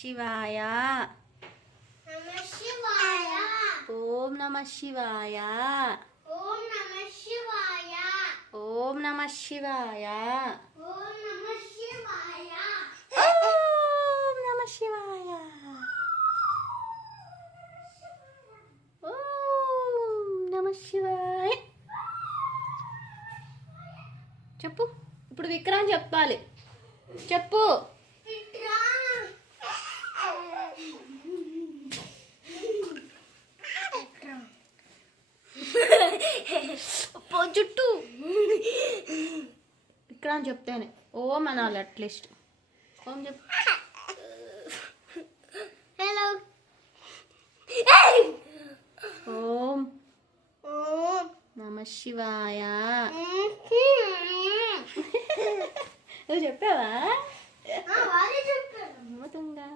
శివాయ ఓం నమః శివాయ ఓం నమః శివాయ ఓం నమః శివాయ ఓం నమః శివాయ ఓం నమః శివాయ ఓం నమః శివాయ. చెప్పు ఇప్పుడు విక్రాంత్ చెప్పాలి. చెప్పు. జుట్టు విక్రాంత్ చెప్తేనే ఓం అనాలి. అట్లీస్ట్ ఓం చెప్పు. హలో ఓం నమః శివాయ